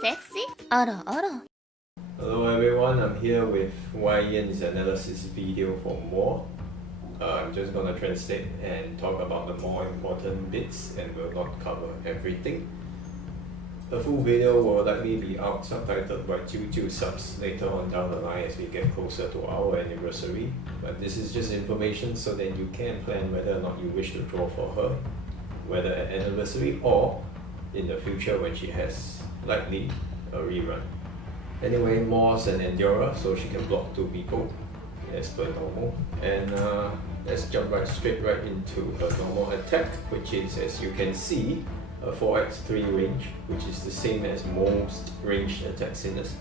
Sexy? 알아. Hello everyone, I'm here with Yyan's analysis video for more. I'm just gonna translate and talk about the more important bits and will not cover everything. The full video will likely be out subtitled by Juju subs later on down the line as we get closer to our anniversary. But this is just information so that you can plan whether or not you wish to draw for her, whether at anniversary or in the future when she has likely a rerun. Anyway, Morse and Endura, so she can block 2 people as per normal. And let's jump straight into her normal attack, which is, as you can see, a 4x3 range, which is the same as most ranged attack sinners.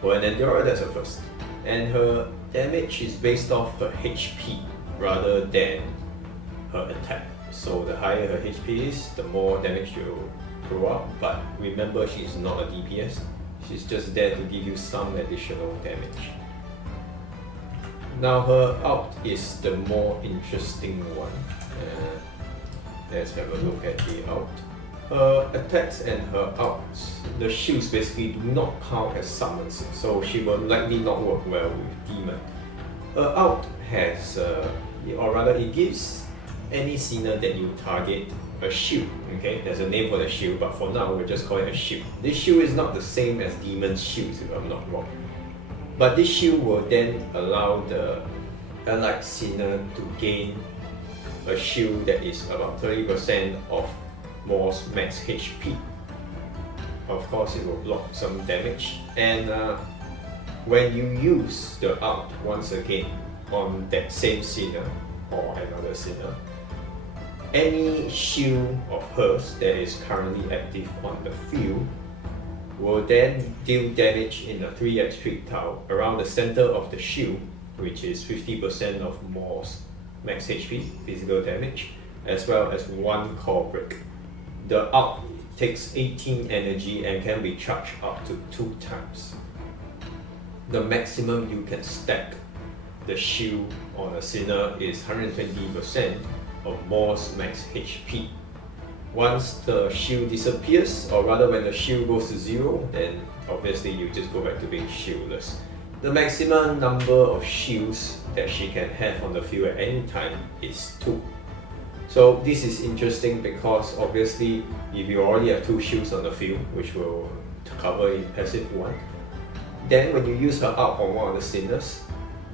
For an Endura, that's a first. And her damage is based off her HP rather than her attack. So the higher her HP is, the more damage you throw out. But remember, she's not a DPS. She's just there to give you some additional damage. Now her ult is the more interesting one. Let's have a look at the ult. Her attacks and her ults, the shields basically do not count as summons, so she will likely not work well with Demon. Her ult has, or rather it gives any sinner that you target a shield. Okay, there's a name for the shield, but for now we'll just call it a shield. This shield is not the same as Demon's shields, if I'm not wrong. But this shield will then allow the allied sinner to gain a shield that is about 30% of Mor's max HP. Of course, it will block some damage. And when you use the ult once again on that same sinner or another sinner, any shield of hers that is currently active on the field will then deal damage in a 3x3 tile around the center of the shield, which is 50% of Mor's max HP, physical damage, as well as 1 core break. The ult takes 18 energy and can be charged up to 2 times. The maximum you can stack the shield on a sinner is 120% of Mor's max HP. Once the shield disappears, or rather when the shield goes to 0, then obviously you just go back to being shieldless. The maximum number of shields that she can have on the field at any time is 2. So this is interesting because obviously if you already have 2 shields on the field, which we'll cover in passive 1, then when you use her ult on one of the sinners,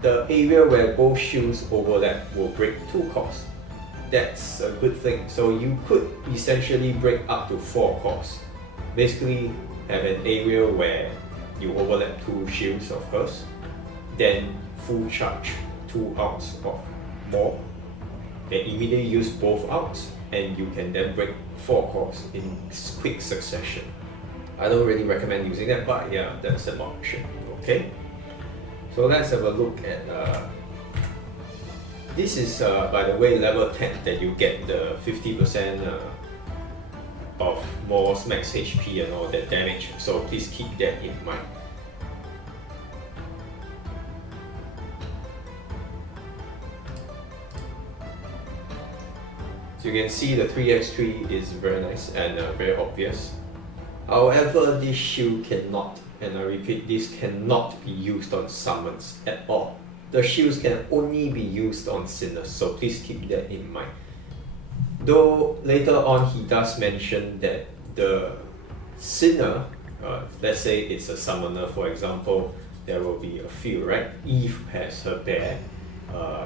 the area where both shields overlap will break 2 cores. That's a good thing. So you could essentially break up to 4 cores. Basically have an area where you overlap 2 shields of hers, then full charge 2 ults of more, then immediately use both ults, and you can then break 4 cores in quick succession. I don't really recommend using that, but yeah, that's an option. Okay, so let's have a look at this is, by the way, level 10 that you get the 50% of Mor's max HP and all that damage, so please keep that in mind. So you can see the 3x3 is very nice and very obvious. However, this shield cannot, and I repeat, this cannot be used on summons at all. The shields can only be used on sinners, so please keep that in mind. Though later on he does mention that the sinner, let's say it's a summoner for example, there will be a few, right? Eve has her bear,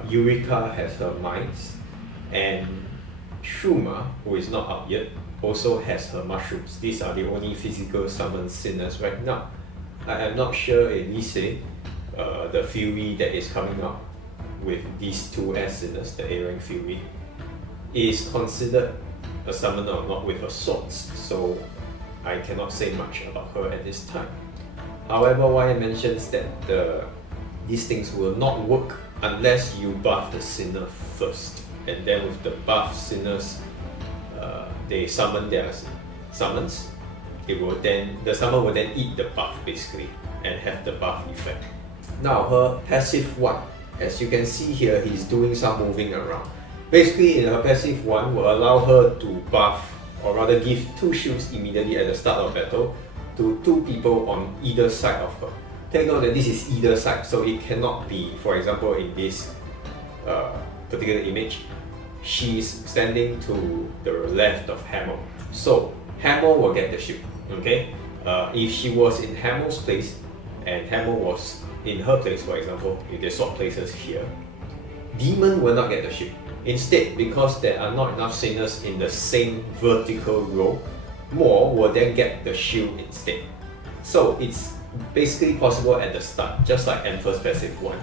Eureka has her mines, and Shuma, who is not up yet, also has her mushrooms. These are the only physical summon sinners right now. I am not sure Elise, the Fury that is coming up with these 2 S sinners, the A rank Fury, is considered a summoner or not with her swords, so I cannot say much about her at this time. However, Yyan mentions that these things will not work unless you buff the sinner first, and then with the buff sinners, they summon their summons. The summon will then eat the buff basically and have the buff effect. Now her passive 1, as you can see here, he's doing some moving around. Basically in her passive 1 will allow her to buff, or rather give 2 shields immediately at the start of battle, to 2 people on either side of her. Take note that this is either side, so it cannot be, for example, in this particular image, she's standing to the left of Hamel. So Hamel will get the shield, okay? If she was in Hamel's place and Hamel was in her place, for example, if they swap places here, Demon will not get the shield. Instead, because there are not enough sinners in the same vertical row, More will then get the shield instead. So it's basically possible at the start, just like Emperor's passive 1,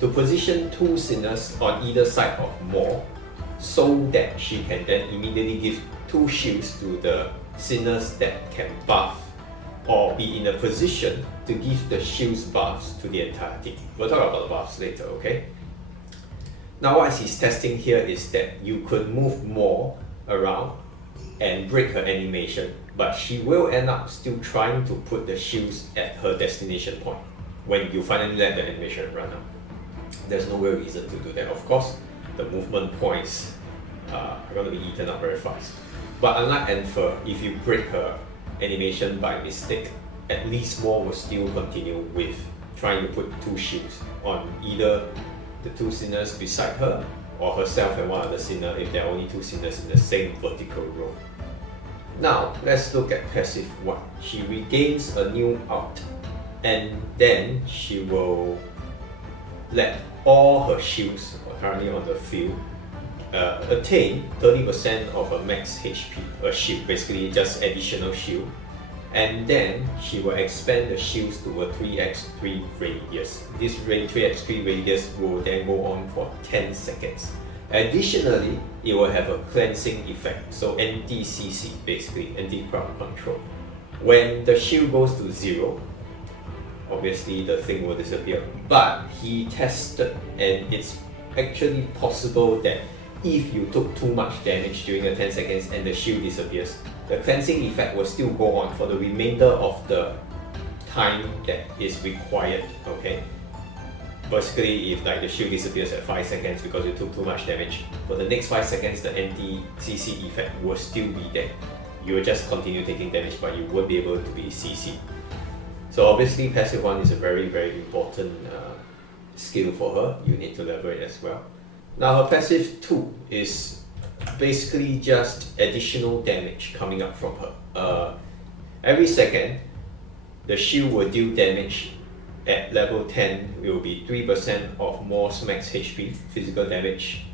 to position 2 sinners on either side of More so that she can then immediately give 2 shields to the sinners that can buff or be in a position to give the shields buffs to the entire team. We'll talk about the buffs later, okay? Now what he's testing here is that you could move More around and break her animation, but she will end up still trying to put the shields at her destination point when you finally let the animation run out. There's no real reason to do that. Of course, the movement points are going to be eaten up very fast. But unlike Enfer, if you break her animation by mistake, at least More will still continue with trying to put 2 shields on either the 2 sinners beside her or herself and one other sinner if there are only 2 sinners in the same vertical row. Now, let's look at passive 1. She regains a new out, and then she will let all her shields currently on the field attain 30% of her max HP, a shield, basically just additional shield, and then she will expand the shields to a 3x3 radius. This 3x3 radius will then go on for 10 seconds. Additionally, it will have a cleansing effect, so anti-CC, basically, anti-crowd control. When the shield goes to 0, obviously the thing will disappear, but he tested and it's actually possible that if you took too much damage during the 10 seconds and the shield disappears, the cleansing effect will still go on for the remainder of the time that is required, okay? Basically, if like the shield disappears at 5 seconds because you took too much damage, for the next 5 seconds the anti-CC effect will still be there. You will just continue taking damage, but you won't be able to be CC. So obviously passive 1 is a very, very important skill for her. You need to level it as well. Now her passive 2 is basically just additional damage coming up from her. Every second, the shield will deal damage at level 10. It will be 3% of More's max HP physical damage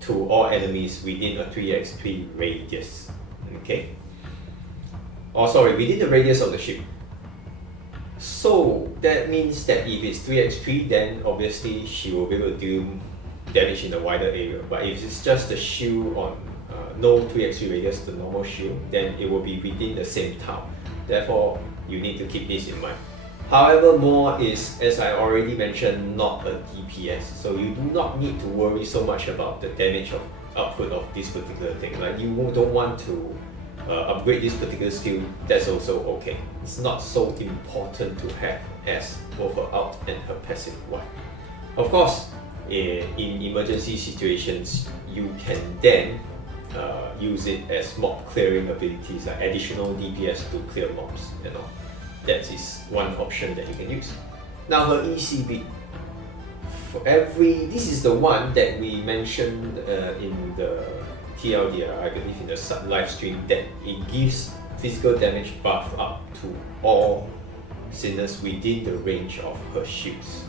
to all enemies within a 3x3 radius. Okay? Oh, sorry, within the radius of the shield. So that means that if it's 3x3, then obviously she will be able to deal damage in a wider area. But if it's just the shield on no 3x3 radius, the normal shield, then it will be within the same tile. Therefore, you need to keep this in mind. However, More is, as I already mentioned, not a DPS, so you do not need to worry so much about the damage of output of this particular thing. Like, you don't want to upgrade this particular skill, that's also okay. It's not so important to have as both her out and her passive 1. Of course, in emergency situations, you can then use it as mob clearing abilities, like additional DPS to clear mobs and all. That is one option that you can use. Now her ECB. This is the one that we mentioned in the TLDR, I believe in the live stream, that it gives physical damage buff up to all sinners within the range of her shields.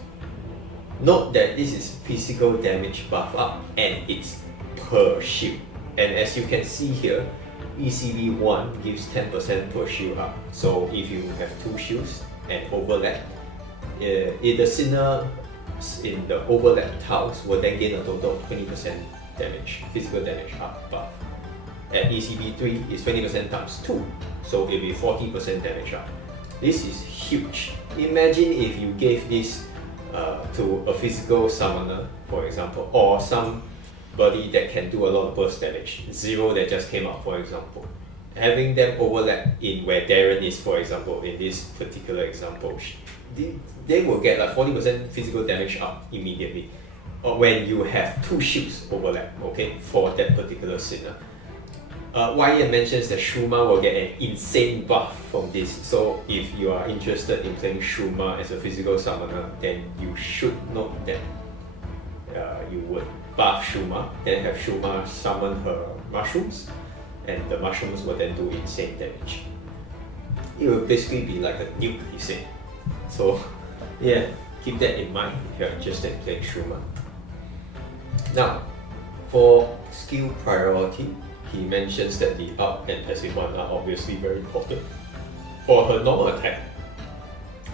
Note that this is physical damage buff up and it's per shield. And as you can see here, ECB 1 gives 10% per shield up. So if you have 2 shields and overlap, if the sinner in the overlap tiles will then gain a total of 20% damage, physical damage up buff. At ECB 3 is 20% times 2, so it'll be 40% damage up. This is huge. Imagine if you gave this to a physical summoner, for example, or somebody that can do a lot of burst damage. Zero that just came out, for example. Having them overlap in where Darren is, for example, in this particular example, they will get like 40% physical damage up immediately when you have 2 shields overlap, okay, for that particular sinner. Yyan mentions that Shuma will get an insane buff from this. So if you are interested in playing Shuma as a physical summoner, then you should note that you would buff Shuma, then have Shuma summon her mushrooms, and the mushrooms will then do insane damage. It will basically be like a nuke, he said. So yeah, keep that in mind if you're interested in playing Shuma. Now, for skill priority, he mentions that the up and passive one are obviously very important. For her normal attack,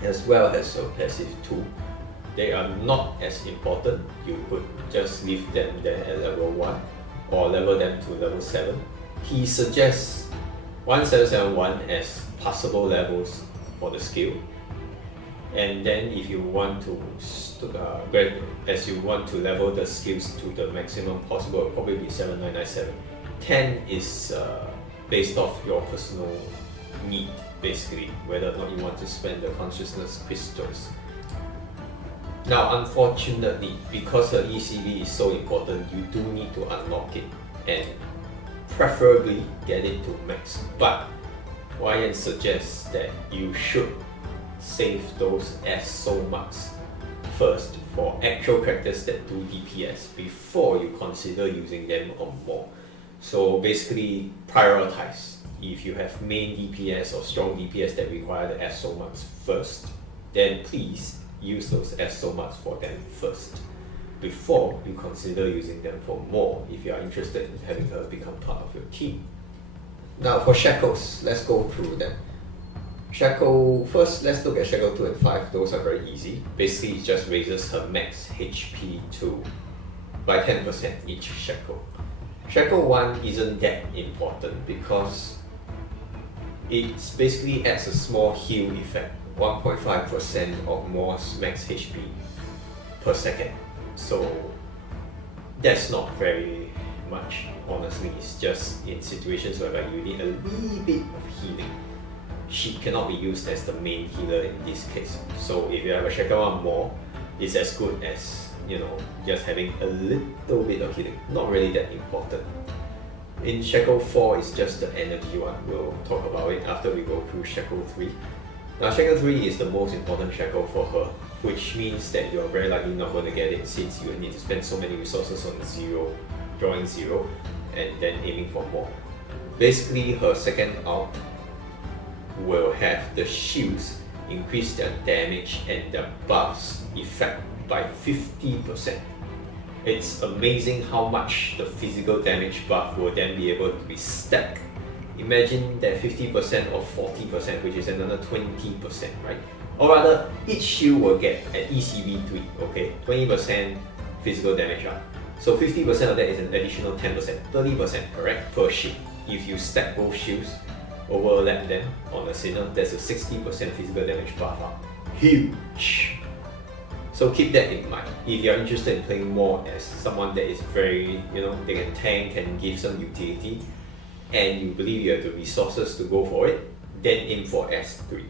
as well as her passive 2, they are not as important. You could just leave them there at level 1 or level them to level 7. He suggests 1771 as passable levels for the skill. And then if you want to level the skills to the maximum possible, it will probably be 7997. 10 is based off your personal need, basically, whether or not you want to spend the consciousness crystals. Now, unfortunately, because her ECB is so important, you do need to unlock it and preferably get it to max. But Yyan suggests that you should save those as soul marks first for actual characters that do DPS before you consider using them on more. So basically, prioritize. If you have main DPS or strong DPS that require the S soul marks first, then please use those S soul marks for them first before you consider using them for more if you are interested in having her become part of your team. Now for shackles, let's go through them. Shackle, first let's look at Shackle 2 and 5, those are very easy. Basically it just raises her max HP by 10% each Shackle. Shackle 1 isn't that important because it basically adds a small heal effect, 1.5% of more max HP per second. So that's not very much, honestly. It's just in situations where you need a wee bit of healing. She cannot be used as the main healer in this case. So if you have a Shackle 1 more, it's as good as, you know, just having a little bit of healing. Not really that important. In Shackle 4, it's just the energy one. We'll talk about it after we go through Shackle 3. Now Shackle 3 is the most important Shackle for her, which means that you're very likely not going to get it since you need to spend so many resources on drawing 0, and then aiming for more. Basically, her second ult will have the shields increase their damage and their buffs effect by 50%. It's amazing how much the physical damage buff will then be able to be stacked. Imagine that 50% or 40%, which is another 20%, right? Or rather, each shield will get an ECB 3, okay? 20% physical damage up. So 50% of that is an additional 10%, 30%, correct, per shield. If you stack both shields, overlap them on a sinner, there's a 60% physical damage buff up. Huge! So keep that in mind. If you're interested in playing more as someone that is very, they can tank and give some utility, and you believe you have the resources to go for it, then aim for S3.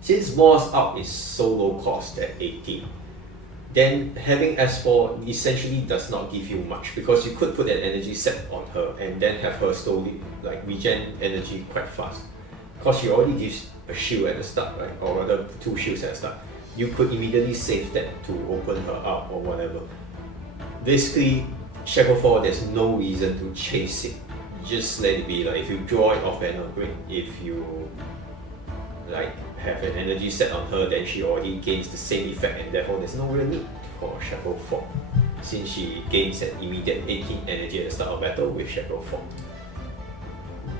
Since Moore's up is so low cost at 18, then having S4 essentially does not give you much, because you could put an energy set on her and then have her slowly regen energy quite fast. Because she already gives a shield at the start, right? Or rather 2 shields at the start. You could immediately save that to open her up or whatever. Basically, Shackle 4, there's no reason to chase it. Just let it be. If you draw it off banner, great. If you have an energy set on her, then she already gains the same effect, and therefore there's no real need for Shackle 4, since she gains an immediate 18 energy at the start of battle with Shackle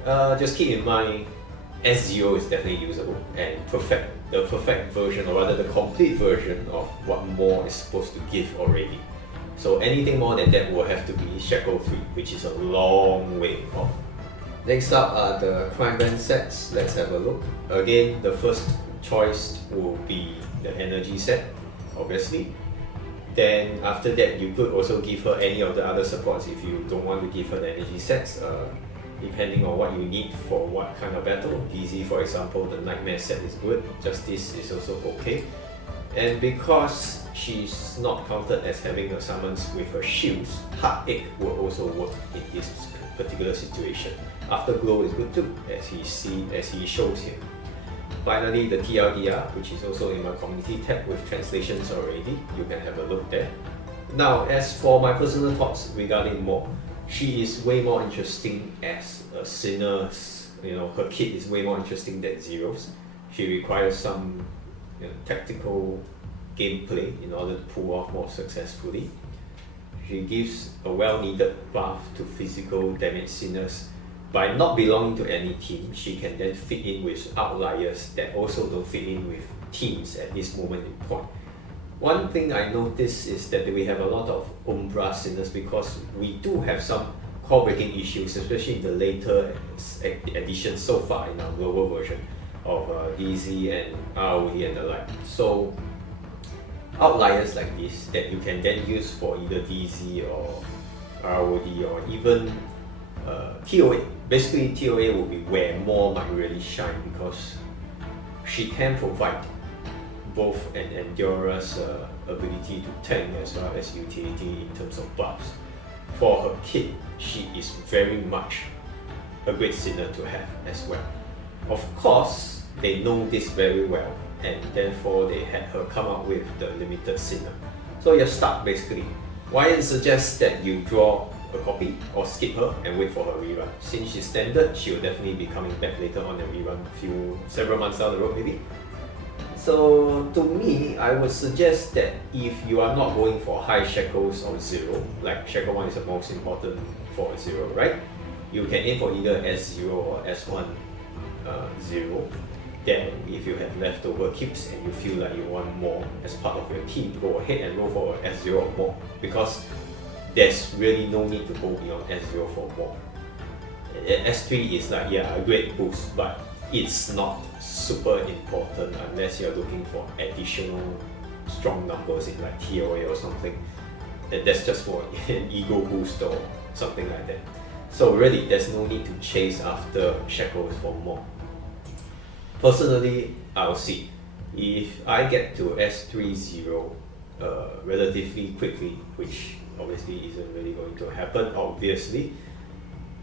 4. Just keep in mind, S0 is definitely usable, and the perfect version, or rather the complete version of what more is supposed to give already. So anything more than that will have to be Shackle 3, which is a long way off. Next up are the Crime Band sets. Let's have a look. Again, the first choice will be the energy set, obviously. Then after that, you could also give her any of the other supports if you don't want to give her the energy sets, depending on what you need for what kind of battle. DZ, for example, the Nightmare set is good. Justice is also okay. And because she's not counted as having her summons with her shields, Heartache will also work in this particular situation. Afterglow is good too, as he shows here. Finally, the TLDR, which is also in my community tab with translations already. You can have a look there. Now, as for my personal thoughts regarding Mo, she is way more interesting as a sinner. Her kit is way more interesting than Zero's. She requires some tactical gameplay in order to pull off more successfully. She gives a well-needed buff to physical damage sinners. By not belonging to any team, she can then fit in with outliers that also don't fit in with teams at this moment in point. One thing I noticed is that we have a lot of Umbra sinners because we do have some core breaking issues, especially in the later editions so far in our global version of DZ and ROD and the like. So outliers like this that you can then use for either DZ or ROD or even TOA. Basically, TOA will be where Mo might really shine because she can provide both an Endurance ability to tank as well as utility in terms of buffs. For her kit, she is very much a great sinner to have as well. Of course, they know this very well, and therefore they had her come up with the limited sinner. So you're stuck basically. Yyan suggests that you draw a copy or skip her and wait for her rerun. Since she's standard, she will definitely be coming back later on and rerun several months down the road maybe. So to me, I would suggest that if you are not going for high shackles or zero, like shackle 1 is the most important for a zero, right? You can aim for either S0 or S1 0. Then if you have leftover keeps and you feel like you want more as part of your team, go ahead and roll for a S0 or more, because there's really no need to go beyond S0 for more. S3 is like, yeah, a great boost, but it's not super important unless you're looking for additional strong numbers in like TOA or something. And that's just for an ego boost or something like that. So really, there's no need to chase after shackles for more. Personally, I'll see. If I get to S30 relatively quickly, which obviously isn't really going to happen, obviously,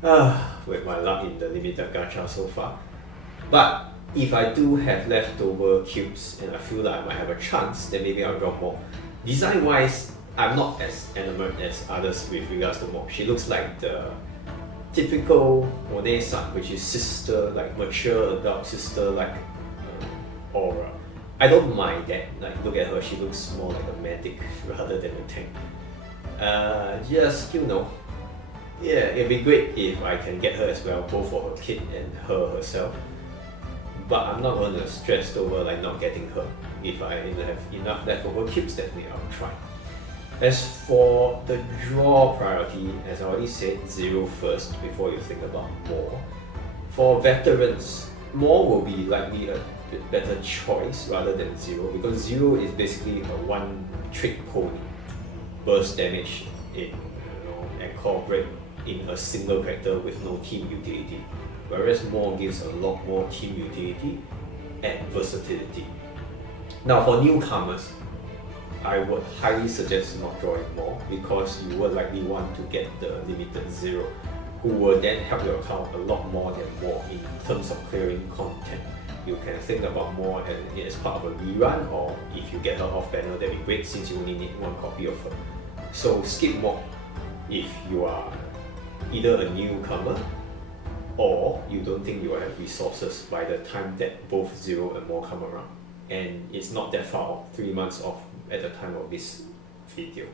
with my luck in the limited gacha so far. But if I do have leftover cubes and I feel like I might have a chance, then maybe I'll draw more. Design-wise, I'm not as enamored as others with regards to Mo. She looks like the typical One-san, which is sister, like mature adult sister, like aura. I don't mind that. Like, look at her, she looks more like a medic rather than a tank. Just, yeah, it'd be great if I can get her as well, both for her kit and her herself. But I'm not going to stress over like not getting her. If I have enough leftover cubes, definitely I'll try. As for the draw priority, as I already said, 0 first before you think about more. For veterans, more will be likely a bit better choice rather than 0, because 0 is basically a one-trick pony. Burst damage in and core break in a single character with no team utility. Whereas more gives a lot more team utility and versatility. Now for newcomers, I would highly suggest not drawing more, because you will likely want to get the limited 0, who will then help your account a lot more than more in terms of clearing content. You can think about more as part of a rerun, or if you get her off banner, that'd be great since you only need one copy of her. So skip more if you are either a newcomer or you don't think you will have resources by the time that both 0 and more come around. And it's not that far off, 3 months off at the time of this video.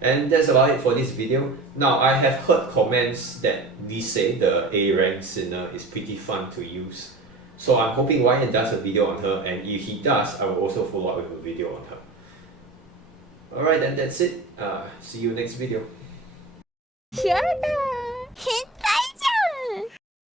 And that's about it for this video. Now, I have heard comments that Lise, the A rank sinner, is pretty fun to use. So I'm hoping Yyan does a video on her, and if he does, I will also follow up with a video on her. Alright, then that's it. See you next video. Shut up!